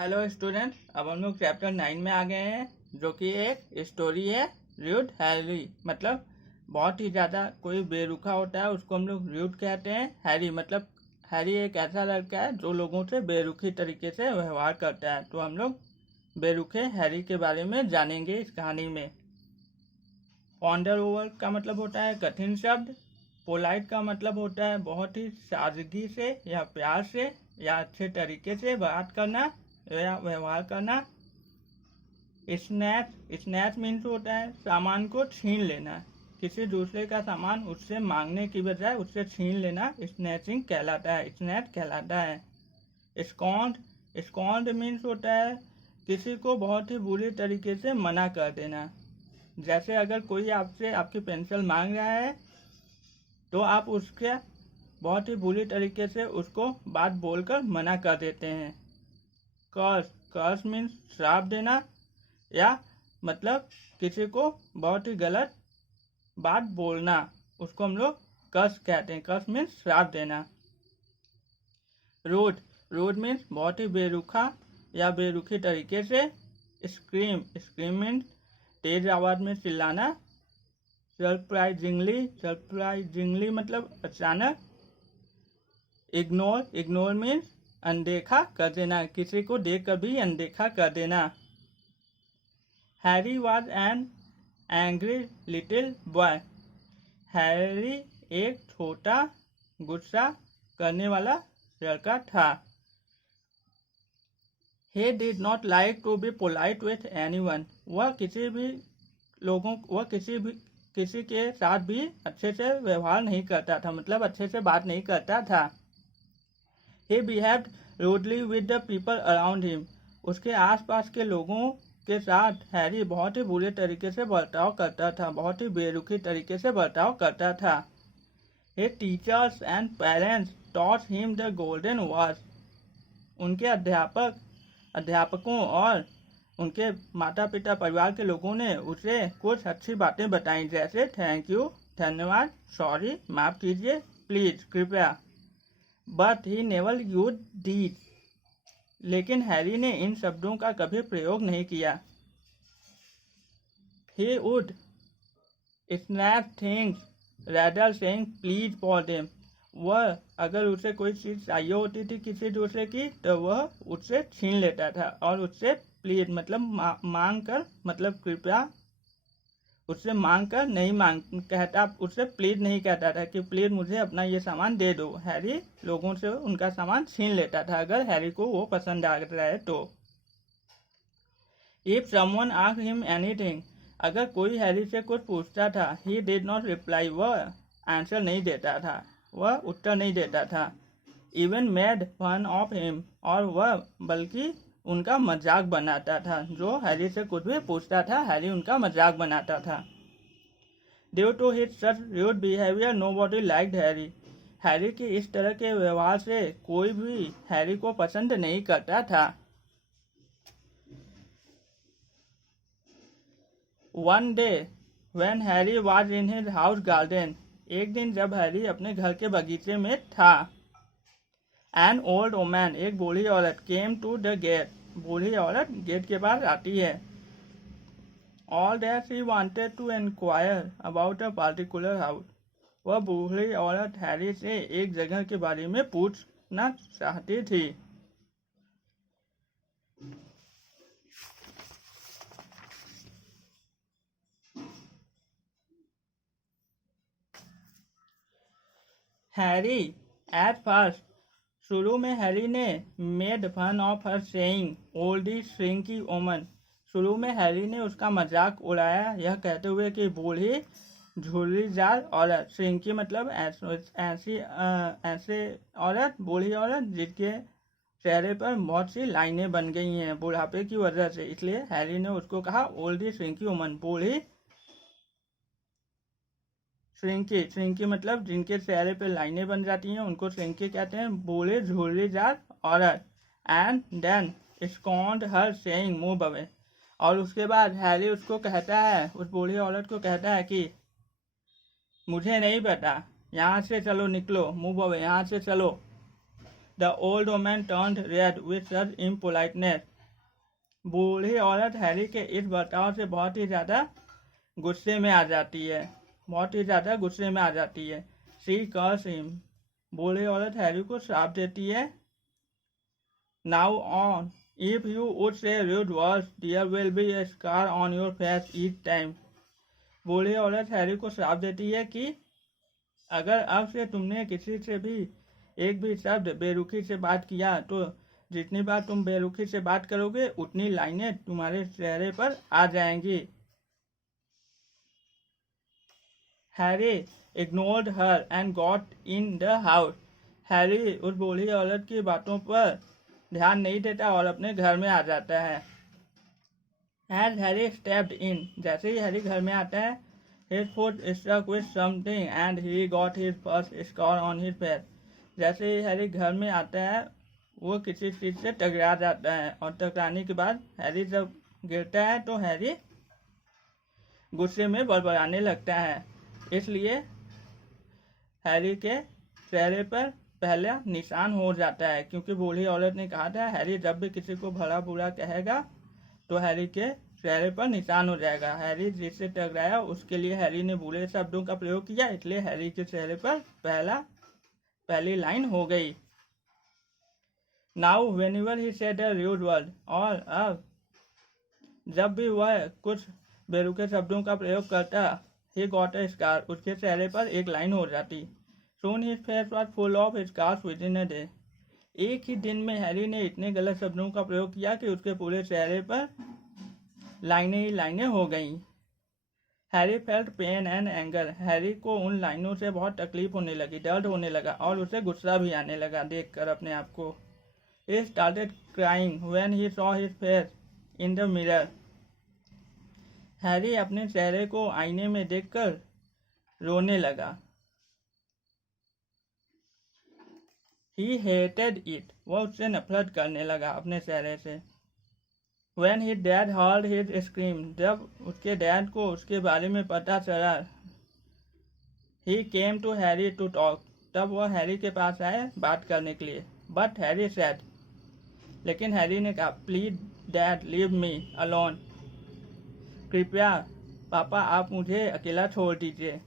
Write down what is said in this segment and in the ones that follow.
Hello student, अब हम लोग चैप्टर 9 में आ गए हैं, जो कि एक स्टोरी है र्यूड हैरी। मतलब बहुत ही ज़्यादा कोई बेरुखा होता है उसको हम लोग र्यूड कहते हैं। हैरी मतलब हैरी एक ऐसा लड़का है जो लोगों से बेरुखी तरीके से व्यवहार करता है। तो हम लोग बेरुखे हैरी के बारे में जानेंगे इस कहानी में। पॉन्डर ओवर का मतलब होता है कठिन शब्द। पोलाइट का मतलब होता है बहुत ही सादगी से या प्यार से या अच्छे तरीके से बात करना या व्यवहार करना। स्नैच मीन्स होता है सामान को छीन लेना, किसी दूसरे का सामान उससे मांगने की बजाय उससे छीन लेना स्नैचिंग कहलाता है, स्नैच कहलाता है। स्कॉन्ड मीन्स होता है किसी को बहुत ही बुरी तरीके से मना कर देना। जैसे अगर कोई आपसे आपकी पेंसिल मांग रहा है तो आप उसके बहुत ही बुरी तरीके से उसको बात बोलकर मना कर देते हैं। कर्स मीन्स श्राप देना या मतलब किसी को बहुत ही गलत बात बोलना, उसको हम लोग कर्स कहते हैं। कर्स मीन्स श्राप देना। रूड मीन्स बहुत ही बेरुखा या बेरुखी तरीके से। स्क्रीम मीन्स तेज आवाज में चिल्लाना। सरप्राइजिंगली मतलब अचानक। इग्नोर मीन्स अनदेखा कर देना, किसी को देखकर भी अनदेखा कर देना। Harry was an angry little boy. Harry एक छोटा गुस्सा करने वाला लड़का था। He did not like to be polite with anyone. वह किसी के साथ भी अच्छे से व्यवहार नहीं करता था, मतलब अच्छे से बात नहीं करता था। He behaved rudely with the people around him. उसके आसपास के लोगों के साथ हैरी बहुत ही बुरे तरीके से बर्ताव करता था, बहुत ही बेरुखी तरीके से बर्ताव करता था। His teachers and parents taught him the golden words. उनके अध्यापकों और उनके माता पिता परिवार के लोगों ने उसे कुछ अच्छी बातें बताई, जैसे थैंक यू, धन्यवाद, सॉरी, माफ कीजिए, प्लीज, कृपया। But he never use these. लेकिन हैरी ने इन शब्दों का कभी प्रयोग नहीं किया। He would snap things rather saying please for them. वह अगर उसे कोई चीज चाहिए होती थी किसी दूसरे की तो वह उससे छीन लेता था, और उससे प्लीज मतलब मांग कर, मतलब कृपया, उससे मांग कर नहीं कहता, उससे प्लीज नहीं कहता था कि प्लीज मुझे अपना ये सामान दे दो। हैरी लोगों से उनका सामान छीन लेता था अगर हैरी को वो पसंद आ रहा है तो। If someone asked him anything, अगर कोई हैरी से कुछ पूछता था, ही डिड नॉट रिप्लाई, वह आंसर नहीं देता था, वह उत्तर नहीं देता था। Even made fun of him, और वह बल्कि उनका मजाक बनाता था। जो हैरी से कुछ भी पूछता था हैरी उनका मजाक बनाता था। Due to his such rude behaviour nobody liked Harry. Harry के इस तरह के व्यवहार से कोई भी हैरी को पसंद नहीं करता था। One day when Harry was in his house garden, एक दिन जब हैरी अपने घर के बगीचे में था। एन ओल्ड वोमैन, एक बूढ़ी औरत, केम टू द गेट, बूढ़ी औरत गेट के पास आती है। All that she wanted to inquire about a particular house. वह बूढ़ी औरत हैरी से एक जगह के बारे में पूछना चाहती थी। हैरी एट फर्स्ट, शुरू में हैरी ने made fun of her saying oldie shrinky woman. शुरू में हैरी ने उसका मजाक उड़ाया यह कहते हुए कि बूढ़ी झुर्रीदार औरत। श्रिंकी मतलब ऐसे औरत, बूढ़ी औरत जिसके चेहरे पर बहुत सी लाइनें बन गई हैं बुढ़ापे की वजह से, इसलिए हैरी ने उसको कहा ओल्डी श्रिंकी वोमन, बूढ़ी श्रिंकी मतलब जिनके चेहरे पे लाइनें बन जाती हैं उनको श्रिंकी कहते हैं, बूढ़ी झुर्रीदार औरत। And then scorned her saying move away, और उसके बाद हैरी उसको कहता है, उस बूढ़ी औरत को कहता है कि मुझे नहीं पता, यहाँ से चलो, निकलो, मूव अवे, यहाँ से चलो। The old woman turned red with such impoliteness. बूढ़ी औरत हैरी के इस बर्ताव से बहुत ही ज़्यादा गुस्से में आ जाती है, बहुत ही ज़्यादा गुस्से में आ जाती है। She curses him. बूढ़ी औरत हैरी को श्राप देती है। Now on, if you would say rude words, there will be a scar on your face each time. बूढ़ी औरत हैरी को श्राप देती है कि अगर अब से तुमने किसी से भी एक भी शब्द बेरुखी से बात किया तो जितनी बार तुम बेरुखी से बात करोगे उतनी लाइनें तुम्हारे चेहरे पर आ जाएंगी। Harry ignored her and got in the house. Harry उस बूढ़ी औरत की बातों पर ध्यान नहीं देता और अपने घर में आ जाता है। As Harry stepped in, जैसे ही हैरी घर में आता है, his foot struck with something and he got his first scar on his face. जैसे ही हैरी घर में आता है वो किसी चीज से टकरा जाता है और टकराने के बाद हैरी जब गिरता है तो हैरी गुस्से में बड़बड़ाने लगता है। इसलिए हैरी के चेहरे पर पहला निशान हो जाता है, क्योंकि बूढ़ी औरत ने कहा था हैरी जब भी किसी को भला बुरा कहेगा तो हैरी के चेहरे पर निशान हो जाएगा। हैरी जिससे टकराया उसके लिए हैरी ने बुरे शब्दों का प्रयोग किया, इसलिए हैरी के चेहरे पर पहली लाइन हो गई। Now whenever he said a rude word, और अब जब भी वह कुछ बेरुखे शब्दों का प्रयोग करता, ही गॉट अ स्कार, उसके चेहरे पर एक लाइन हो जाती। Soon his face was full of scars within a day. एक ही दिन में हैरी ने इतने गलत शब्दों का प्रयोग किया कि उसके पूरे चेहरे पर लाइनें ही लाइनें हो गईं। Harry felt pain and anger, Harry को उन लाइनों से बहुत तकलीफ होने लगी, दर्द होने लगा और उसे गुस्सा भी आने लगा देखकर अपने आप को। He started crying when he saw his face in the mirror. Harry अपने चेहरे को आईने में देखकर रोने लगा। He hated it. वह उससे नफरत करने लगा अपने चेहरे से। When his dad heard his scream, जब उसके डैड को उसके बारे में पता चला, he came to Harry to talk. तब वह हैरी के पास आए बात करने के लिए। But Harry said, लेकिन हैरी ने कहा, Please Dad, leave me alone. कृपया पापा आप मुझे अकेला छोड़ दीजिए।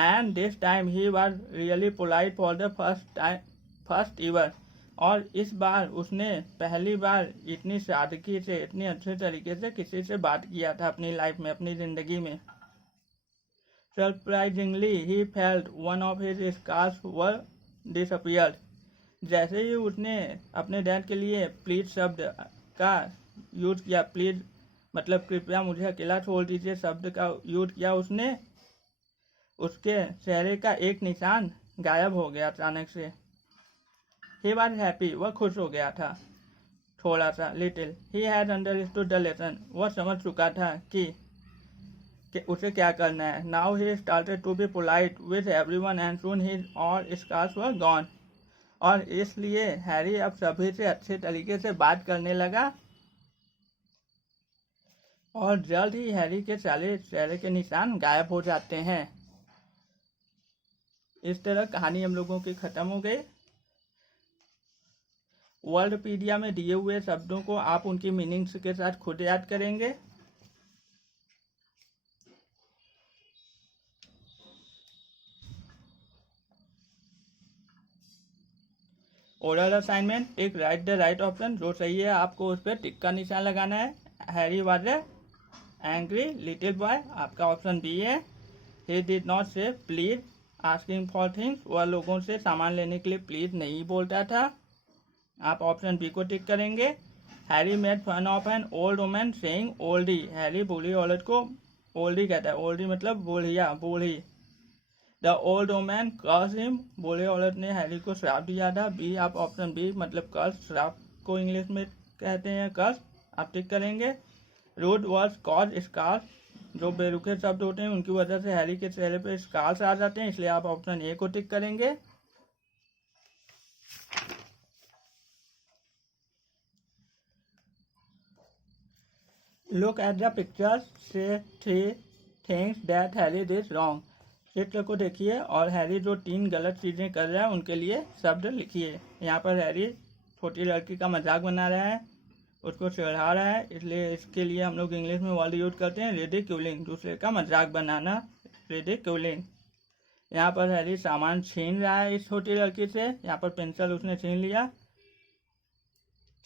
And this time he was really polite for the first ever. और इस बार उसने पहली बार इतनी सादगी से, इतनी अच्छे तरीके से किसी से बात किया था अपनी लाइफ में, अपनी जिंदगी में। Surprisingly, he felt one of his scars were disappeared. जैसे ही उसने अपने डैड के लिए प्लीज शब्द का यूज किया, प्लीज मतलब कृपया मुझे अकेला छोड़ दीजिए शब्द का यूज किया उसने, उसके चेहरे का एक निशान गायब हो गया अचानक से। He was happy, वह खुश हो गया था थोड़ा सा, little. He had understood the lesson, वह समझ चुका था कि उसे क्या करना है। Now he started to be polite with everyone and soon his all scars were gone. और इसलिए हैरी अब सभी से अच्छे तरीके से बात करने लगा और जल्द ही हैरी के चेहरे के निशान गायब हो जाते हैं। इस तरह कहानी हम लोगों की खत्म हो गई। वर्ल्डपीडिया में दिए हुए शब्दों को आप उनकी मीनिंग्स के साथ खुद याद करेंगे। ओरल असाइनमेंट, एक राइट द राइट ऑप्शन, जो सही है आपको उस पर टिक का निशान लगाना है। Harry was angry little boy, आपका ऑप्शन बी है। ही डिड नॉट से प्लीज आस्किंग फॉर थिंग्स, वह लोगों से सामान लेने के लिए प्लीज नहीं बोलता था, आप ऑप्शन बी को टिक करेंगे। Harry made fun of an old woman saying oldie, Harry बूढ़ी औरत को ओल्डी कहता है, ओल्डी मतलब बूढ़िया, बूढ़ी। The old woman curse him, बूढ़ी औरत ने हैरी को श्राप दिया था, बी आप ऑप्शन बी मतलब कर्स, श्राप को इंग्लिश में कहते हैं कर्स, आप टिक करेंगे। रूड वर्ड्स कॉज स्कार्स, जो बेरुखे शब्द होते हैं उनकी वजह से हैरी के चेहरे पे स्कार्स आ जाते हैं, इसलिए आप ऑप्शन ए को टिक करेंगे। Look at the pictures, say 3 things that Harry did wrong. चित्र को देखिए और हैरी जो 3 गलत चीज़ें कर रहा है उनके लिए शब्द लिखिए। यहाँ पर हैरी छोटी लड़की का मजाक बना रहा है, उसको चिढ़ा रहा है, इसलिए इसके लिए हम लोग इंग्लिश में वर्ड यूज करते हैं रिडिक्यूलिंग, दूसरे का मजाक बनाना, रिडिक्यूलिंग। यहाँ पर हैरी सामान छीन रहा है इस छोटी लड़की से। यहाँ पर पेंसिल उसने छीन लिया।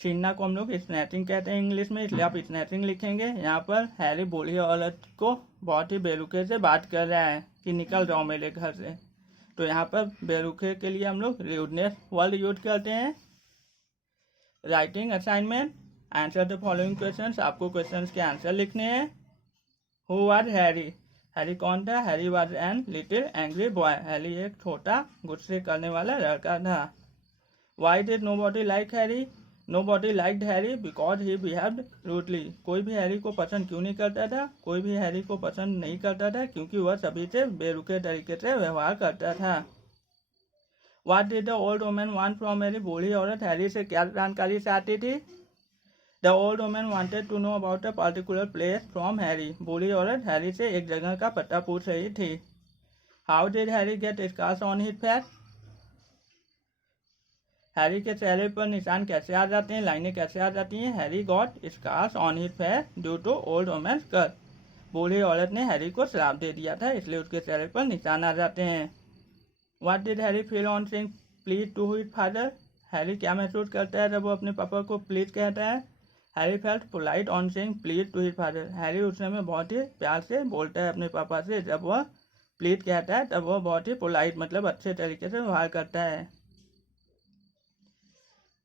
छीनना को हम लोग स्नैचिंग कहते हैं इंग्लिश में, इसलिए आप स्नैचिंग लिखेंगे। यहाँ पर हैरी बूढ़ी औरत को बहुत ही बेरुखे से बात कर रहा है कि निकल जाओ मेरे घर से। तो यहाँ पर बेरुखे के लिए हम लोग रूडनेस वर्ड यूज करते हैं। Writing assignment, answer the following questions, आपको क्वेश्चंस के आंसर लिखने हैं। हु वाज हैरी, हैरी कौन था? Harry was an little angry boy, Harry एक छोटा गुस्से करने वाला लड़का था। Why did nobody like Harry, nobody liked Harry because he behaved rudely, कोई भी हैरी को पसंद क्यों नहीं करता था? कोई भी हैरी को पसंद नहीं करता था क्योंकि वह सभी से बेरुखे तरीके से व्यवहार करता था। What did the old woman want from Harry, बूढ़ी औरत हैरी से क्या जानकारी चाहती थी? The old woman wanted to know about a particular place from Harry, बूढ़ी औरत हैरी से एक जगह का पता पूछ रही थी। How did Harry get scars on his face, Harry के चेहरे पर निशान कैसे आ जाते हैं, लाइनें कैसे आ जाती हैं? Harry got scars on his face due to old woman's curse, बूढ़ी औरत ने हैरी को श्राप दे दिया था इसलिए उसके चेहरे पर निशान आ जाते हैं। What did Harry feel on saying please to his father, Harry क्या महसूस करता है जब वो अपने पापा को प्लीज कहता है? Harry felt polite on saying please to his father, Harry उस समय बहुत ही प्यार से बोलता है अपने पापा से। जब वह प्लीज कहता है तब वह बहुत ही पोलाइट मतलब अच्छे तरीके से व्यवहार करता है।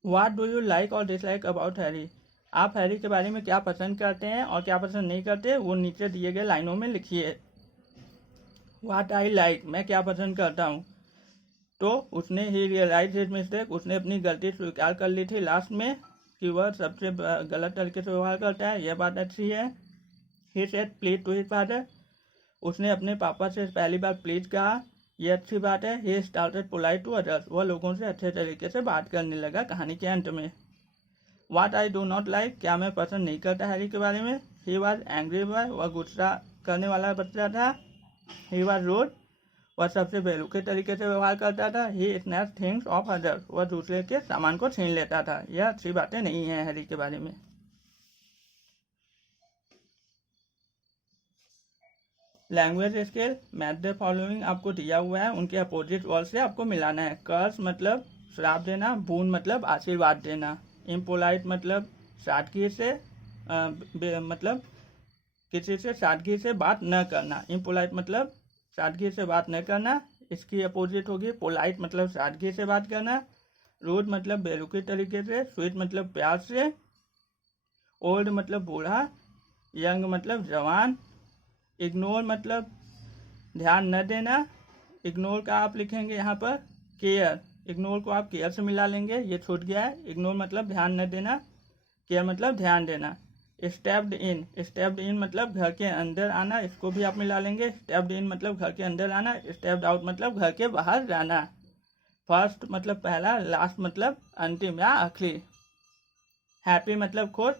What do you like और डिसलाइक अबाउट हैरी, आप हैरी के बारे में क्या पसंद करते हैं और क्या पसंद नहीं करते, वो नीचे दिए गए लाइनों में लिखिए। What I like, मैं क्या पसंद करता हूँ। तो उसने ही रियलाइज हिज मिस्टेक, उसने अपनी गलती स्वीकार कर ली थी लास्ट में कि वह सबसे गलत तरीके से व्यवहार करता है, यह बात अच्छी है। He said please to his father, उसने अपने पापा से पहली बार प्लीज कहा, ये अच्छी बात है। He started polite to others, वह लोगों से अच्छे तरीके से बात करने लगा कहानी के अंत में। What I do not like, क्या मैं पसंद नहीं करता हैरी के बारे में। ही वॉज एंग्री बॉय, वह गुस्सा करने वाला बच्चा था। ही वॉज रूड, वह सबसे बेरुखे तरीके से व्यवहार करता था। ही स्नैच थिंग्स ऑफ अदर्स, वह दूसरे के सामान को छीन लेता था। यह अच्छी बातें नहीं हैं हैरी के बारे में। Language skill, math the following आपको दिया हुआ है, उनके अपोजिट वर्ड से आपको मिलाना है। कर्स मतलब श्राप देना, बून मतलब आशीर्वाद देना, इम्पोलाइट मतलब सादगी से मतलब किसी से सादगी से बात न करना, इम्पोलाइट मतलब सादगी से बात न करना। इसकी अपोजिट होगी पोलाइट मतलब सादगी से बात करना, रूड मतलब बेरुखी तरीके से, स्वीट मतलब प्यार से, ओल्ड मतलब बूढ़ा, यंग मतलब जवान, इग्नोर मतलब ध्यान न देना। इग्नोर का आप लिखेंगे यहाँ पर केयर, इग्नोर को आप केयर से मिला लेंगे, ये छूट गया है। इग्नोर मतलब ध्यान न देना, केयर मतलब ध्यान देना। स्टेप्ड इन, स्टेप्ड इन मतलब घर के अंदर आना, इसको भी आप मिला लेंगे। स्टेप्ड इन मतलब घर के अंदर आना, स्टेप्ड आउट मतलब घर के बाहर जाना। फर्स्ट मतलब पहला, लास्ट मतलब अंतिम या आखिरी। हैप्पी मतलब खुश,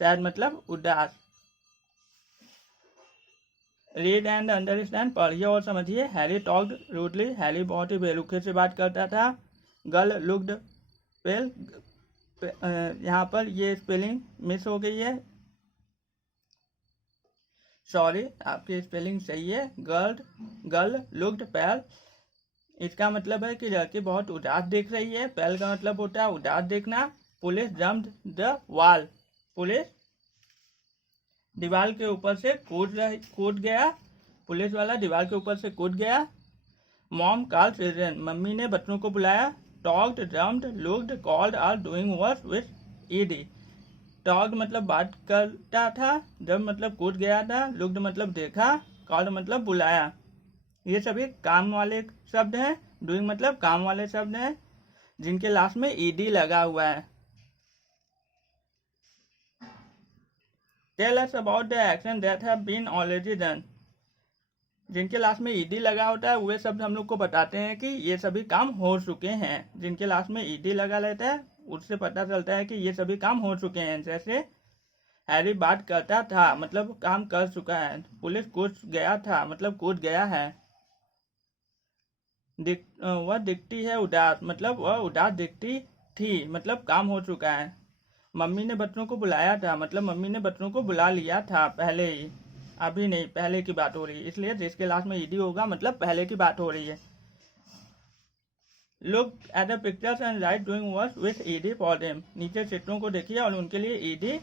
सैड मतलब उदास। रीड एंड अंडरस्टैंड, पढ़िए और समझिए। हैरी टॉक्ड रूडली, हैरी बहुत ही बेरुखे से बात करता था। गर्ल लुक्ड पेल, यहाँ पर ये स्पेलिंग मिस हो गई है, सॉरी, आपकी स्पेलिंग सही है। गर्ल लुक्ड पेल, इसका मतलब है कि लड़की बहुत उदास दिख रही है। पेल का मतलब होता है उदास देखना। Police jumped the wall, police दीवार के ऊपर से कूद गया, पुलिस वाला दीवार के ऊपर से कूद गया। मॉम कॉल्ड चिल्ड्रन, मम्मी ने बच्चों को बुलाया। Talked, jumped, looked, called are doing words with ED. Talked मतलब बात करता था, जम्प मतलब कूद गया था, लुक्ड मतलब देखा, कॉल्ड मतलब बुलाया। ये सभी काम वाले शब्द हैं। डूइंग मतलब काम वाले शब्द हैं जिनके लास्ट में ईडी लगा हुआ है। Tell us about the action that have been already done, जिनके लास्ट में ईडी लगा होता है वे शब्द हम लोग को बताते हैं कि ये सभी काम हो चुके हैं। जिनके लास्ट में ईडी लगा रहता है उससे पता चलता है कि ये सभी काम हो चुके हैं। जैसे हैरी बात करता था मतलब काम कर चुका है, पुलिस कूद गया था मतलब कूद गया है। वह दिखती है उदास, मतलब वह उदास दिखती थी, मतलब काम हो चुका है। मम्मी ने बच्चों को बुलाया था, मतलब मम्मी ने बच्चों को बुला लिया था पहले ही, अभी नहीं, पहले की बात हो रही है, इसलिए जिसके लास्ट में ईडी होगा मतलब पहले की बात हो रही है। Look at the pictures and right doing words with ED for them. नीचे चित्रों को देखिए और उनके लिए ईडी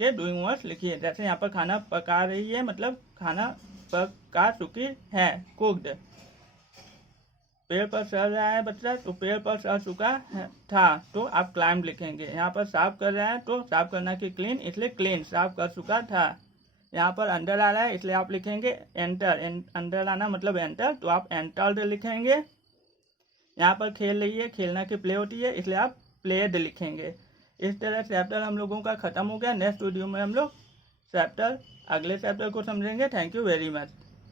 के डूइंग वर्ड्स लिखिए। जैसे यहाँ पर खाना पका रही है, मतलब खाना पका चुकी है, कुक्ड। पेड़ पर चढ़ रहा है बच्चा, तो पेड़ पर चढ़ चुका है था, तो आप क्लाइंब लिखेंगे। यहाँ पर साफ कर रहा है, तो साफ करना की क्लीन, इसलिए क्लीन, साफ कर चुका था। यहाँ पर अंदर आ रहा है, इसलिए आप लिखेंगे एंटर, अंदर आना मतलब एंटर, तो आप एंटर्ड लिखेंगे। यहाँ पर खेल रही है, खेलना की प्ले होती है, इसलिए आप प्लेड लिखेंगे। इस तरह चैप्टर हम लोगों का खत्म हो गया। नेक्स्ट वीडियो में हम लोग अगले चैप्टर को समझेंगे। Thank you very much.